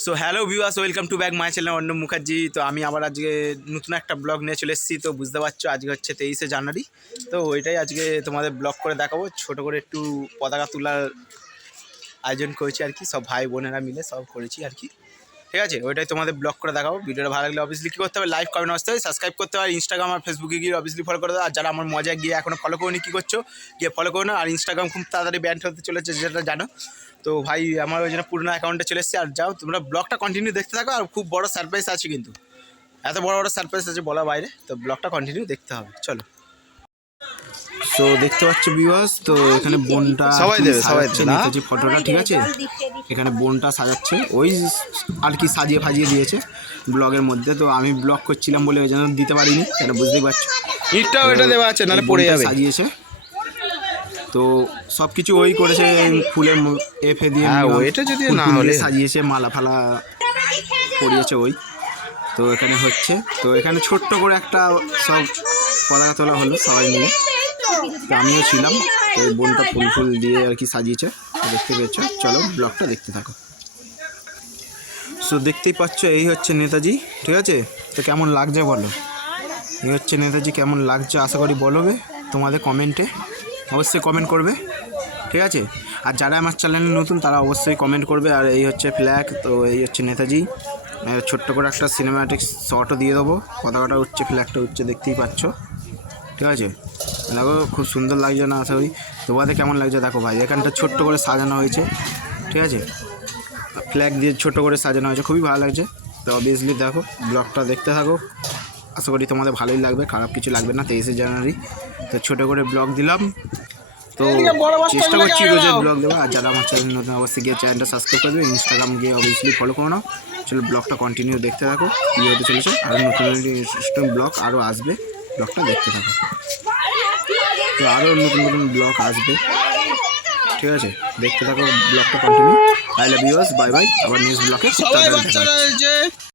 So hello viewers, welcome to back my channel Arnab Mukherjee. তো আমি আবার আজকে নতুন একটা ব্লগ নিয়ে চলে এসেছি। তো বুঝতে পারছো আজকে হচ্ছে 23শে জানুয়ারি। তো ওইটাই আজকে তোমাদের ব্লগ করে দেখাবো। ছোট করে একটু পতাকা তোলার আয়োজন করেছি আর কি, সব ভাই বোনেরা মিলে সব করেছি আর কি। ঠিক আছে, ওইটাই তোমাদের ব্লগ করে দেখাবো। ভিডিওটা ভালো লাগলে অবভিয়াসলি কী করতে হবে, লাইক কমেন্ট আসতে হবে, সাবস্ক্রাইব করতে হবে, ইনস্টাগ্রাম আর ফেসবুকে গিয়ে অবভিয়াসলি ফলো করে দেবে। আর যারা আমার মজা গিয়ে এখনও ফলো করোনি কী করছো, গিয়ে ফলো করো না। আর ইনস্টাগ্রাম খুব তাড়াতাড়ি ব্যান্ড হতে চলেছে, যেটা জানো। তো ভাই আমার ওই জন্য পুরোনো অ্যাকাউন্টে চলে এসেছে। আর যাও তোমরা ব্লগটা কন্টিনিউ দেখতে থাকো। আর খুব বড় সারপ্রাইজ আছে কিন্তু, এত বড় বড় সারপ্রাইজ আছে বলার বাইরে। তো ব্লগটা কন্টিনিউ দেখতে হবে, চলো। সো দেখতে পাচ্ছ ভিউয়ার্স, তো এখানে বোনটা সবাই দেবে নেতাজি ফটোটা, ঠিক আছে। এখানে বোনটা সাজাচ্ছে, ওই আর কি সাজিয়ে ফাজিয়ে দিয়েছে ব্লগের মধ্যে। তো আমি ব্লগ করছিলাম বলে ওই জন্য দিতে পারিনি, এটা বুঝতেই পারছো। ইটটাও এটা দেওয়া আছে, নাহলে পড়ে যাবে। সাজিয়েছে তো সব কিছু ওই করেছে, ফুলের এফে দিয়ে এটা যদি না হলে সাজিয়েছে, মালা ফালা পরিয়েছে ওই। তো এখানে হচ্ছে, তো এখানে ছোট্ট করে একটা সব পতাকা তোলা হলো সবাই মিলে। তো আমিও ছিলাম। তো এই বোনটা ফুল ফুল দিয়ে আর কি সাজিয়েছে, দেখতে পেয়েছ। চলো ব্লগটা দেখতে থাকো। সো দেখতেই পাচ্ছ এই হচ্ছে নেতাজি, ঠিক আছে। তো কেমন লাগছে বলো, এই হচ্ছে নেতাজি, কেমন লাগছে আশা করি বলবে তোমাদের কমেন্টে, অবশ্যই কমেন্ট করবে, ঠিক আছে। আর যারা আমার চ্যানেলে নতুন তারা অবশ্যই কমেন্ট করবে। আর এই হচ্ছে ফ্ল্যাগ, তো এই হচ্ছে নেতাজি। ছোট্ট করে একটা সিনেম্যাটিক শটও দিয়ে দেবো, পতাকাটা উঠছে, ফ্ল্যাগটা উঠছে, দেখতেই পাচ্ছ, ঠিক আছে। দেখো খুব সুন্দর লাগছে না, আশা করি তোমাদের কেমন লাগছে। দেখো ভাই এখানটা ছোট্ট করে সাজানো হয়েছে, ঠিক আছে। ফ্ল্যাগ দিয়ে ছোট করে সাজানো হয়েছে, খুবই ভালো লাগছে। তো অবভিয়াসলি দেখো ব্লগটা দেখতে থাকো, আশা করি তোমাদের ভালোই লাগবে, খারাপ কিছু লাগবে না। 23শে জানুয়ারি তো ছোটো করে ব্লগ দিলাম। তো চেষ্টা করছি রোজের ব্লগ দেবো। আর যারা আমার চ্যানেল নতুন অবশ্যই গিয়ে চ্যানেলটা সাবস্ক্রাইব করবে, ইনস্টাগ্রাম গিয়ে অবভিয়াসলি ফলো করো না। চলো ব্লগটা কন্টিনিউ দেখতে থাকো, কী হতে চলেছে। আরও নতুন নতুন ব্লগ আরও আসবে, ব্লগটা দেখতে থাকো। তো আরও নতুন নতুন ব্লগ আসবে, ঠিক আছে, দেখতে থাকো ব্লগটা continue. I love you, bye bye. আবার নেক্সট ব্লগে